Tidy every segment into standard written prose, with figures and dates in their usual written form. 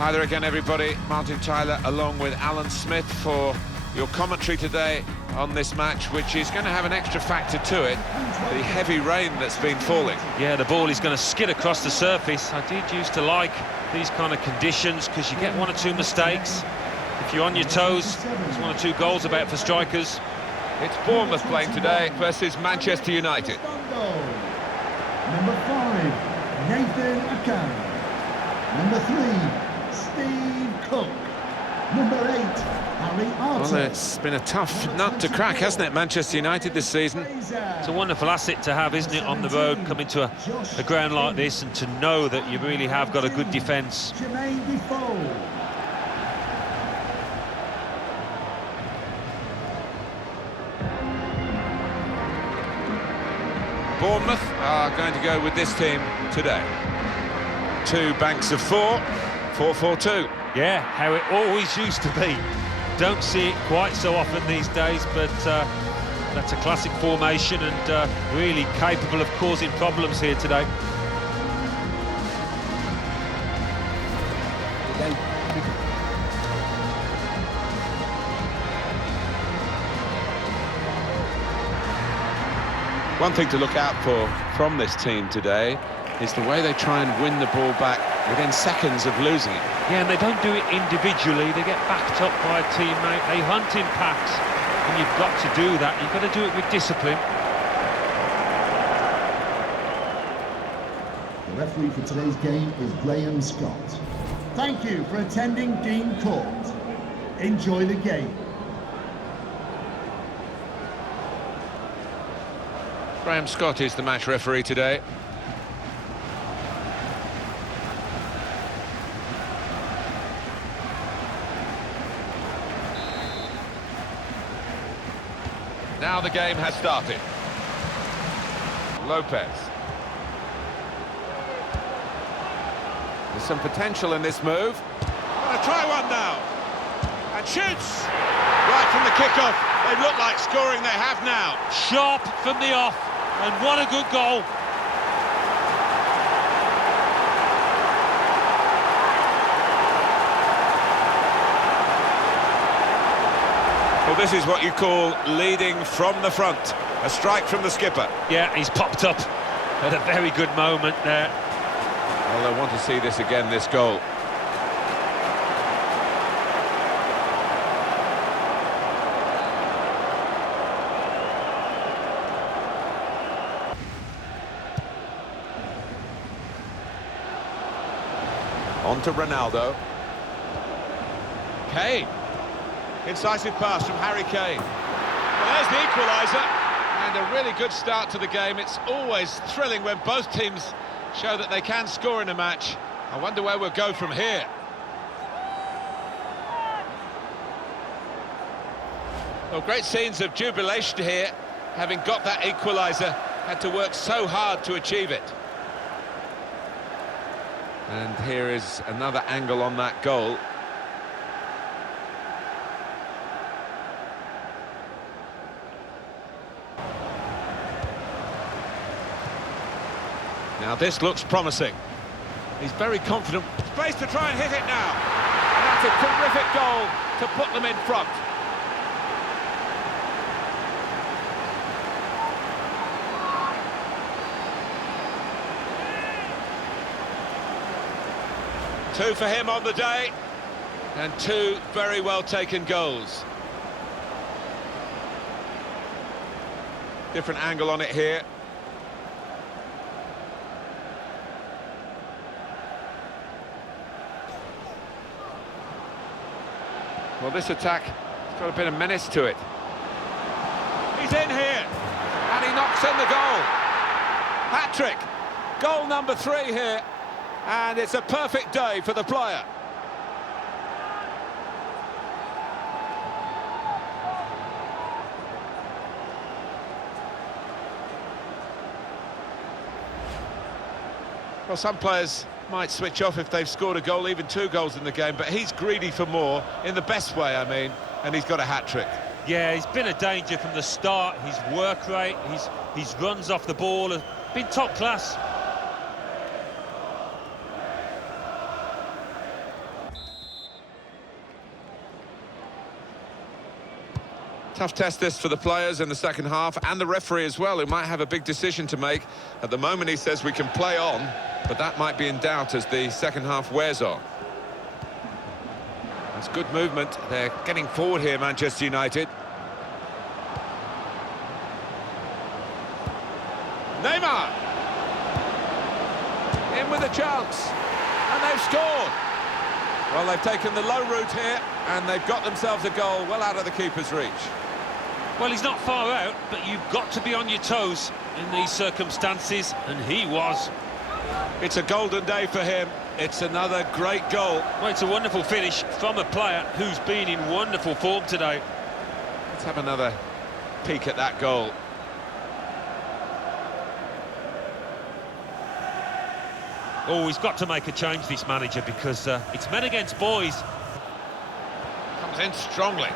Hi there again, everybody. Martin Tyler along with Alan Smith for your commentary today on this match, which is going to have an extra factor to it, the heavy rain that's been falling. Yeah, the ball is going to skid across the surface. I did used to like these kind of conditions because you get one or two mistakes. If you're on your toes, there's one or two goals about for strikers. It's Bournemouth playing today versus Manchester United. Number 5, Nathan Akan. Number 3, Steve Cook. Number 8, Harry Arter. Well, it's been a tough nut to crack, hasn't it, Manchester United this season? It's a wonderful asset to have, isn't it, on the road, coming to a ground like this, and to know that you really have got a good defence. Bournemouth are going to go with this team today. 2 banks of 4, 4-4-2. Yeah, how it always used to be. Don't see it quite so often these days, but that's a classic formation and really capable of causing problems here today. One thing to look out for from this team today is the way they try and win the ball back within seconds of losing it. Yeah, and they don't do it individually. They get backed up by a teammate. They hunt in packs, and you've got to do that. You've got to do it with discipline. The referee for today's game is Graham Scott. Thank you for attending Dean Court. Enjoy the game. Graham Scott is the match referee today. Now the game has started. Lopez. There's some potential in this move. Gonna try one now. And shoots! Right from the kickoff. They look like scoring, they have now. Sharp from the off, and what a good goal. Well, this is what you call leading from the front. A strike from the skipper. Yeah, he's popped up at a very good moment there. Well, I want to see this again, this goal. On to Ronaldo. Kane. Incisive pass from Harry Kane. Well, there's the equaliser. And a really good start to the game. It's always thrilling when both teams show that they can score in a match. I wonder where we'll go from here. Well, great scenes of jubilation here. Having got that equaliser, had to work so hard to achieve it. And here is another angle on that goal. Now this looks promising. He's very confident. Space to try and hit it now. And that's a terrific goal to put them in front. Two for him on the day, and 2 very well taken goals. Different angle on it here. Well, this attack has got a bit of menace to it. He's in here, and he knocks in the goal. Hat-trick, goal number 3 here. And it's a perfect day for the player. Well, some players might switch off if they've scored a goal, even 2 goals in the game, but he's greedy for more, in the best way, I mean, and he's got a hat-trick. Yeah, he's been a danger from the start. His work rate, his runs off the ball have been top class. Tough test this for the players in the second half, and the referee as well, who might have a big decision to make. At the moment he says we can play on, but that might be in doubt as the second half wears on. It's good movement. They're getting forward here, Manchester United. Neymar! In with a chance. And they've scored. Well, they've taken the low route here, and they've got themselves a goal well out of the keeper's reach. Well, he's not far out, but you've got to be on your toes in these circumstances, and he was. It's a golden day for him. It's another great goal. Well, it's a wonderful finish from a player who's been in wonderful form today. Let's have another peek at that goal. Oh, he's got to make a change, this manager, because it's men against boys. Comes in strongly.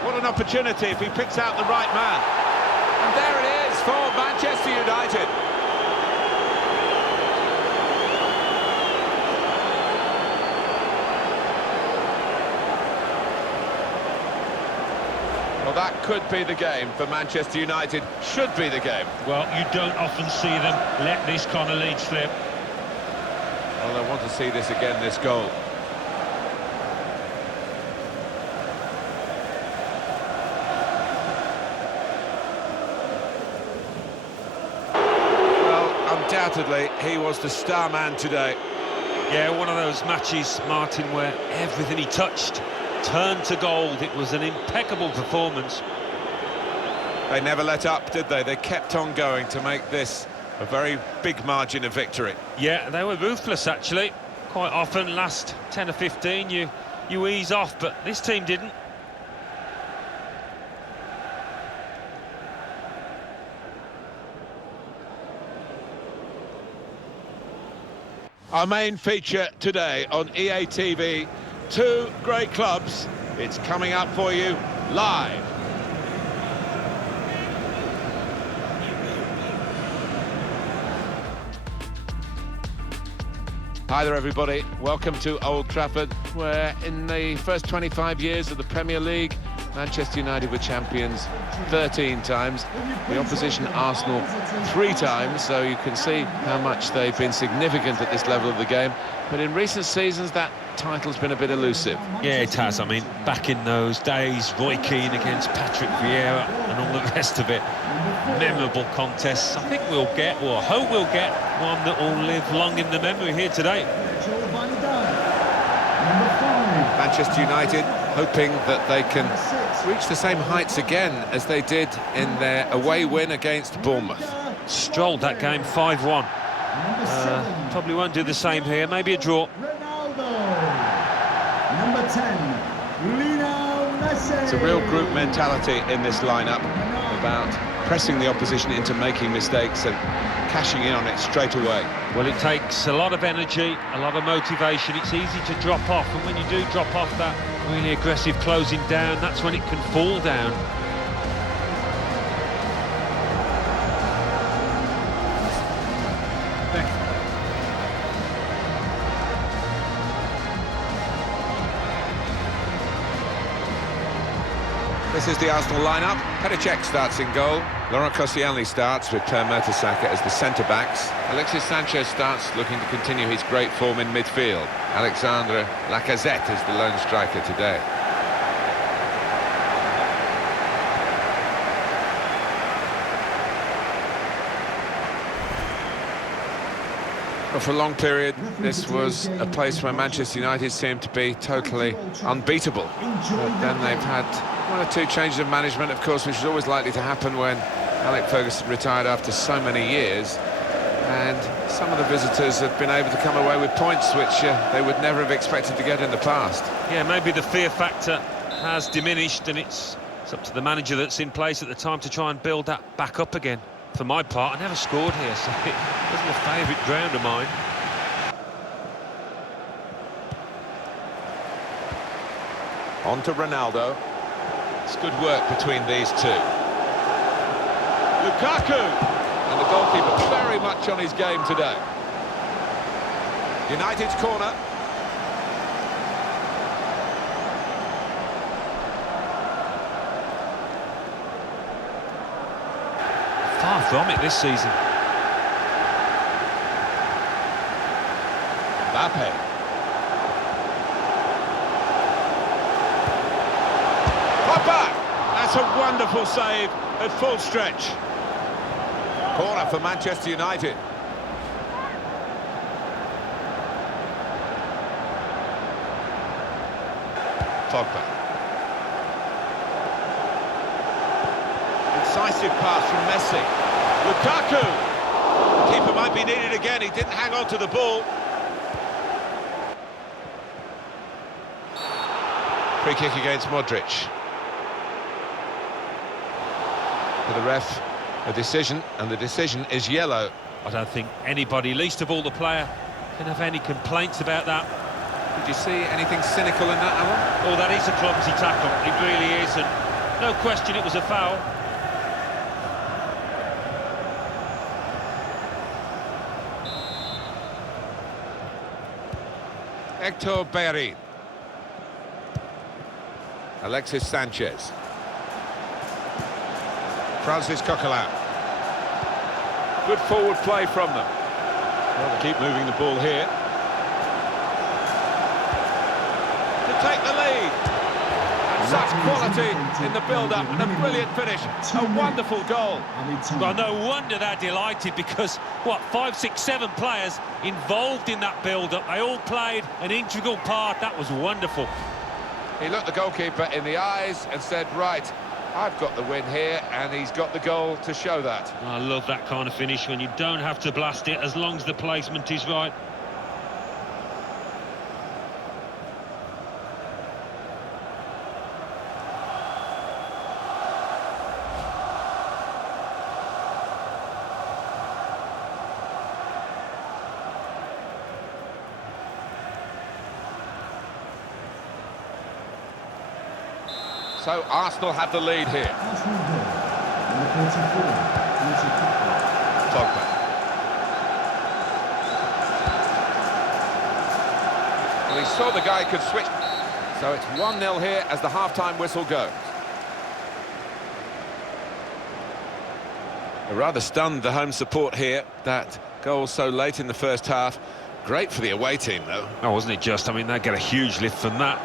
What an opportunity if he picks out the right man. And there it is for Manchester United. Well, that could be the game for Manchester United. Should be the game. Well, you don't often see them let this kind of lead slip. Well, I want to see this again, this goal. Well, undoubtedly, he was the star man today. Yeah, one of those matches, Martin, where everything he touched turned to gold. It was an impeccable performance. They never let up, did they? They kept on going to make this a very big margin of victory. Yeah, they were ruthless, actually. Quite often, last 10 or 15, you ease off, but this team didn't. Our main feature today on EA TV, two great clubs. It's coming up for you live. Hi there, everybody. Welcome to Old Trafford, where in the first 25 years of the Premier League, Manchester United were champions 13 times. The opposition, Arsenal, 3 times, so you can see how much they've been significant at this level of the game. But in recent seasons, that title's been a bit elusive. Yeah, it has. I mean, back in those days, Roy Keane against Patrick Vieira and all the rest of it. Memorable contests. I think we'll get, or I hope we'll get, one that will live long in the memory here today. Manchester United hoping that they can reach the same heights again as they did in their away win against Bournemouth. Strolled that game 5-1. Probably won't do the same here, maybe a draw. Number 10, Lionel Messi. It's a real group mentality in this lineup about pressing the opposition into making mistakes and cashing in on it straight away. Well, it takes a lot of energy, a lot of motivation. It's easy to drop off, and when you do drop off that really aggressive closing down, that's when it can fall down. This is the Arsenal lineup. Petr Cech starts in goal. Laurent Koscielny starts with Per Mertesacker as the centre-backs. Alexis Sanchez starts looking to continue his great form in midfield. Alexandre Lacazette is the lone striker today. Well, for a long period, this was a place where Manchester United seemed to be totally unbeatable. But then they've had 1 or 2 changes of management, of course, which is always likely to happen when Alex Ferguson retired after so many years. And some of the visitors have been able to come away with points which they would never have expected to get in the past. Yeah, maybe the fear factor has diminished, and it's up to the manager that's in place at the time to try and build that back up again. For my part, I never scored here, so it wasn't a favourite ground of mine. On to Ronaldo. It's good work between these two. Lukaku! And the goalkeeper very much on his game today. United's corner. Far from it this season. Mbappe. Pogba! That's a wonderful save at full stretch. Corner for Manchester United. Pogba. Incisive pass from Messi. Lukaku. The keeper might be needed again. He didn't hang on to the ball. Free kick against Modric. For the ref, a decision, and the decision is yellow. I don't think anybody, least of all the player, can have any complaints about that. Did you see anything cynical in that, Alan? Oh, that is a clumsy tackle, it really is, and no question it was a foul. S8.E211. Alexis Sanchez. Francis Coquelin. Good forward play from them. Well, they keep moving the ball here. To take the lead. And such quality in the build-up and a brilliant finish. A wonderful goal. Well, no wonder they're delighted because, what, 5, 6, 7 players involved in that build-up. They all played an integral part. That was wonderful. He looked the goalkeeper in the eyes and said, right, I've got the win here, and he's got the goal to show that. I love that kind of finish when you don't have to blast it as long as the placement is right. So Arsenal have the lead here. Pogba. Well, he saw the guy could switch. So it's 1-0 here as the half-time whistle goes. Rather stunned the home support here. That goal so late in the first half. Great for the away team, though. Oh, wasn't it just? I mean, they get a huge lift from that.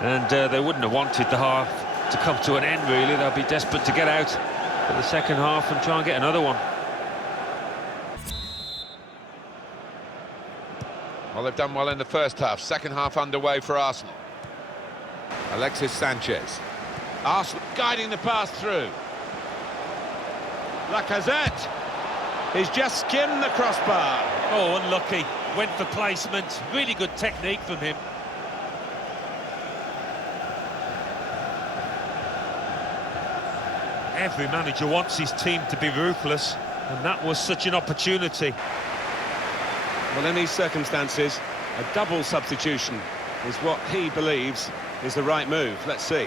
And they wouldn't have wanted the half to come to an end, really. They'll be desperate to get out for the second half and try and get another one. Well, they've done well in the first half. Second half underway for Arsenal. Alexis Sanchez. Arsenal guiding the pass through. Lacazette. He's just skimmed the crossbar. Oh, unlucky. Went for placement. Really good technique from him. Every manager wants his team to be ruthless, and that was such an opportunity. Well, in these circumstances, a double substitution is what he believes is the right move. Let's see.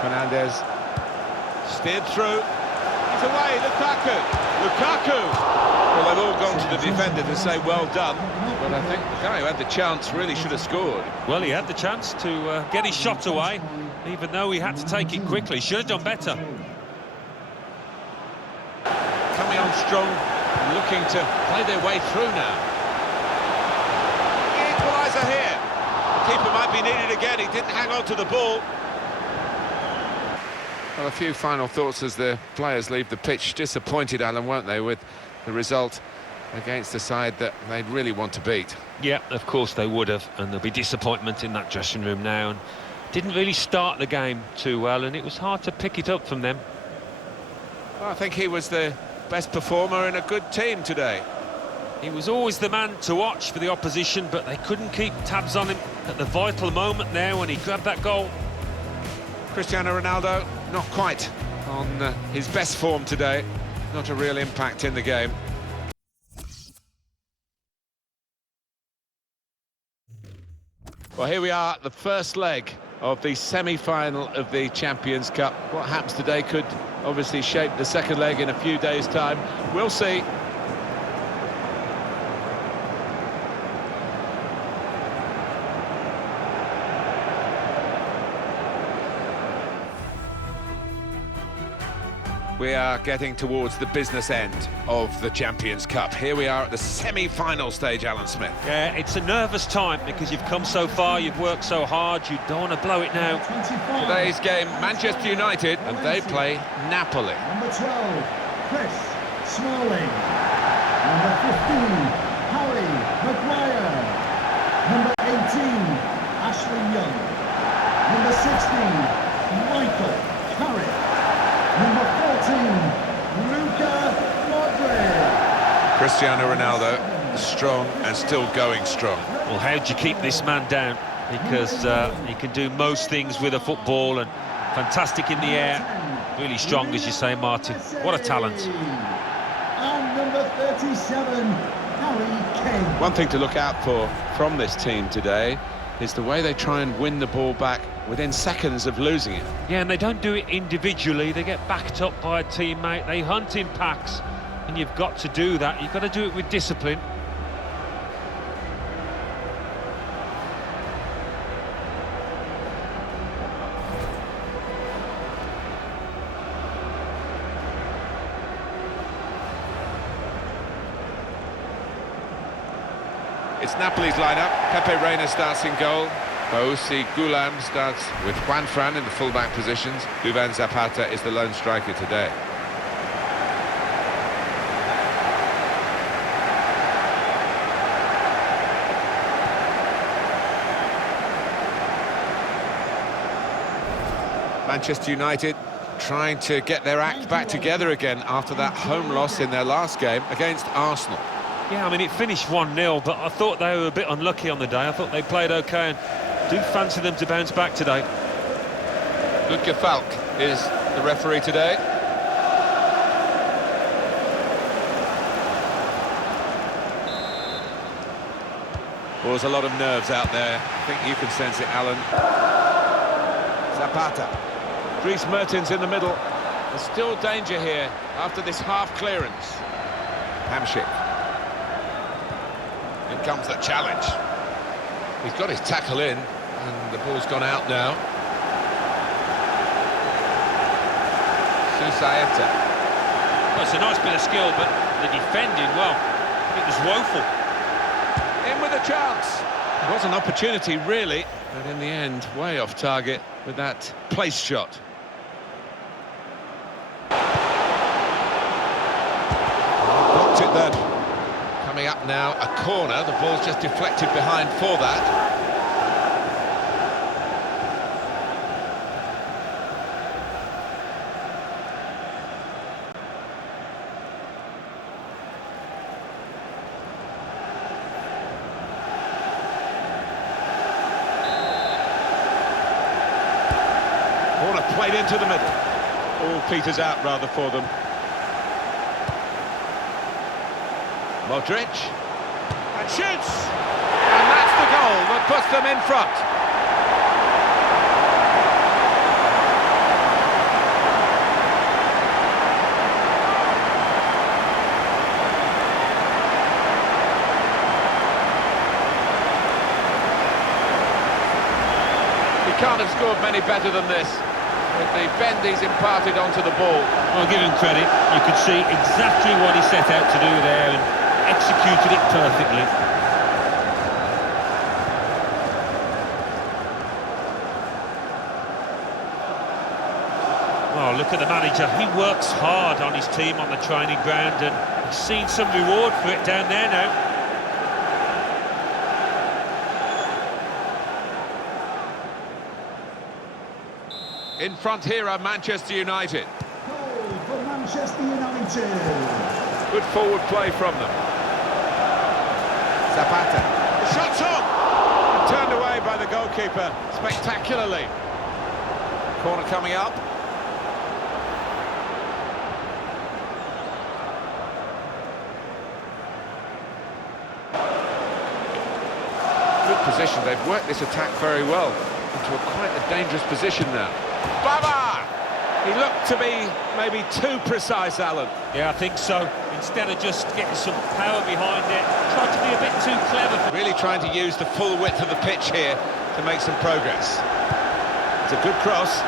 Fernandes steered through. He's away, Lukaku. Well, they've all gone to the defender to say well done, but I think the guy who had the chance really should have scored. Well, he had the chance to get his shot away, even though he had to take it quickly. Should have done better. Coming on strong, looking to play their way through now. Equaliser here. The keeper might be needed again. He didn't hang on to the ball. Well, a few final thoughts as the players leave the pitch. Disappointed, Alan, weren't they, with the result against the side that they'd really want to beat? Yeah, of course they would have, and there'll be disappointment in that dressing room now. And didn't really start the game too well, and it was hard to pick it up from them. Well, I think he was the best performer in a good team today. He was always the man to watch for the opposition, but they couldn't keep tabs on him at the vital moment there when he grabbed that goal. Cristiano Ronaldo, not quite on his best form today. Not a real impact in the game. Well, here we are, the first leg of the semi-final of the Champions Cup. What happens today could obviously shape the second leg in a few days' time. We'll see. We are getting towards the business end of the Champions Cup. Here we are at the semi-final stage, Alan Smith. Yeah, it's a nervous time because you've come so far, you've worked so hard, you don't want to blow it now. Today's game, Manchester United, and they play Napoli. Number 12, Chris Smalling. Number 15, Harry Maguire. Number 18, Ashley Young. Number 16, Michael Carrick. Number 14, Luka Modric. Cristiano Ronaldo, strong and still going strong. Well, how do you keep this man down? Because he can do most things with a football and fantastic in the air. Really strong, as you say, Martin. What a talent. And number 37, Harry Kane. One thing to look out for from this team today is the way they try and win the ball back within seconds of losing it. Yeah, and they don't do it individually. They get backed up by a teammate. They hunt in packs, and you've got to do that. You've got to do it with discipline. It's Napoli's lineup. Pepe Reina starts in goal. Bosi Gulam starts with Juan Fran in the full-back positions. Duvan Zapata is the lone striker today. Manchester United trying to get their act back together again after that home loss in their last game against Arsenal. Yeah, I mean, it finished 1-0, but I thought they were a bit unlucky on the day. I thought they played OK, and do fancy them to bounce back today. Ludger Falk is the referee today. Well, there's a lot of nerves out there. I think you can sense it, Alan. Zapata. Dries Mertens in the middle. There's still danger here after this half clearance. Hamsik. In comes the challenge. He's got his tackle in, and the ball's gone out now. Susaeta. Well, it's a nice bit of skill, but the defending, well, it was woeful. In with a chance. It was an opportunity, really, but in the end, way off target with that place shot. Blocked it then. Coming up now, a corner. The ball's just deflected behind for that. Corner played into the middle. All peters out, rather, for them. Modric. And shoots! And that's the goal that puts them in front. He can't have scored many better than this, with the bend he's imparted onto the ball. I'll give him credit. You could see exactly what he set out to do there and executed it perfectly. Oh, look at the manager. He works hard on his team on the training ground, and he's seen some reward for it down there now. In front here are Manchester United. Goal for Manchester United. Good forward play from them. Zapata. The shot's on! Turned away by the goalkeeper spectacularly. Corner coming up. Good position. They've worked this attack very well into quite a dangerous position now. Baba! He looked to be maybe too precise, Alan. Yeah, I think so. Instead of just getting some power behind it, tried to be a bit too clever. Really trying to use the full width of the pitch here to make some progress. It's a good cross.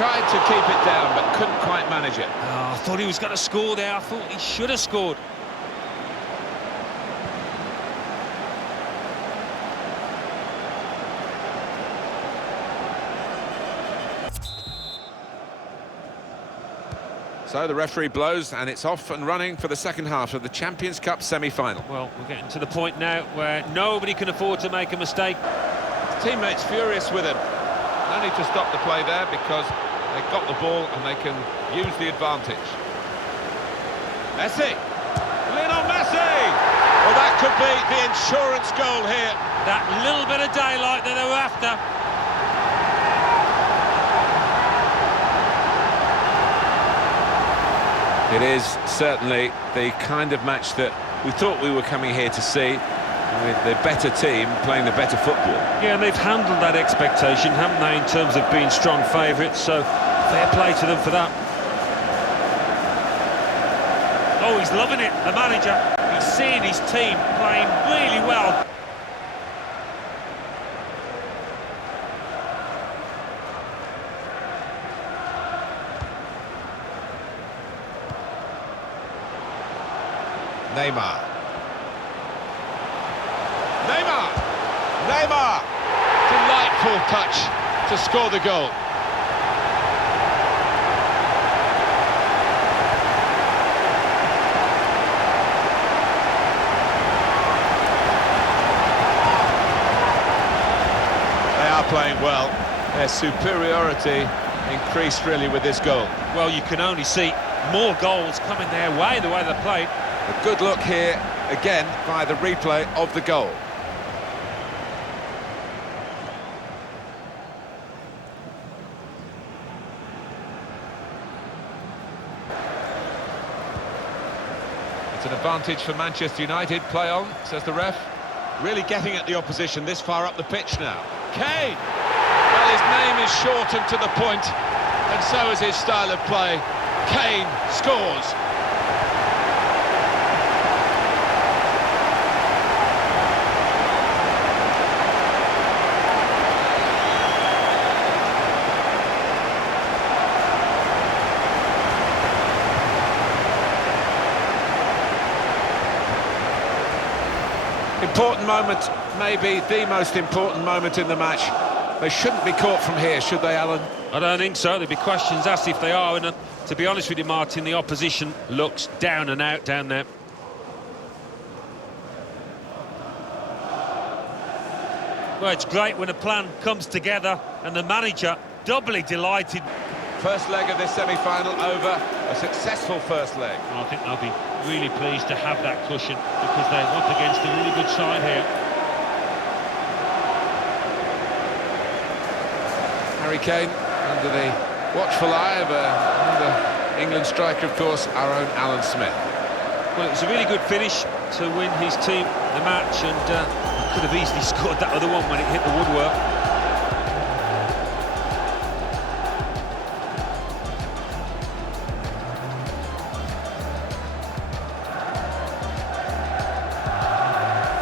Tried to keep it down, but couldn't quite manage it. Oh, I thought he was going to score there. I thought he should have scored. So the referee blows, and it's off and running for the second half of the Champions Cup semi-final. Well, we're getting to the point now where nobody can afford to make a mistake. Teammates furious with him. No need to stop the play there because they've got the ball and they can use the advantage. Messi! Lionel Messi! Well, that could be the insurance goal here. That little bit of daylight that they were after. It is certainly the kind of match that we thought we were coming here to see, with the better team playing the better football. Yeah, and they've handled that expectation, haven't they, in terms of being strong favourites, so fair play to them for that. Oh, he's loving it, the manager. He's seeing his team playing really well. Neymar. Neymar! Delightful touch to score the goal. They are playing well. Their superiority increased really with this goal. Well, you can only see more goals coming their way, the way they played. A good look here, again, by the replay of the goal. It's an advantage for Manchester United. Play on, says the ref. Really getting at the opposition this far up the pitch now. Kane! Well, his name is shortened to the point, and so is his style of play. Kane scores. Important moment, maybe the most important moment in the match. They shouldn't be caught from here, should they, Alan? I don't think so. There'll be questions asked if they are, and to be honest with you, Martin, the opposition looks down and out down there. Well, it's great when a plan comes together, and the manager doubly delighted. First leg of this semi-final over, a successful first leg. I think they'll be really pleased to have that cushion, because they're up against a really good side here. Harry Kane under the watchful eye of another England striker, of course, our own Alan Smith. Well, it was a really good finish to win his team the match, and he could have easily scored that other one when it hit the woodwork.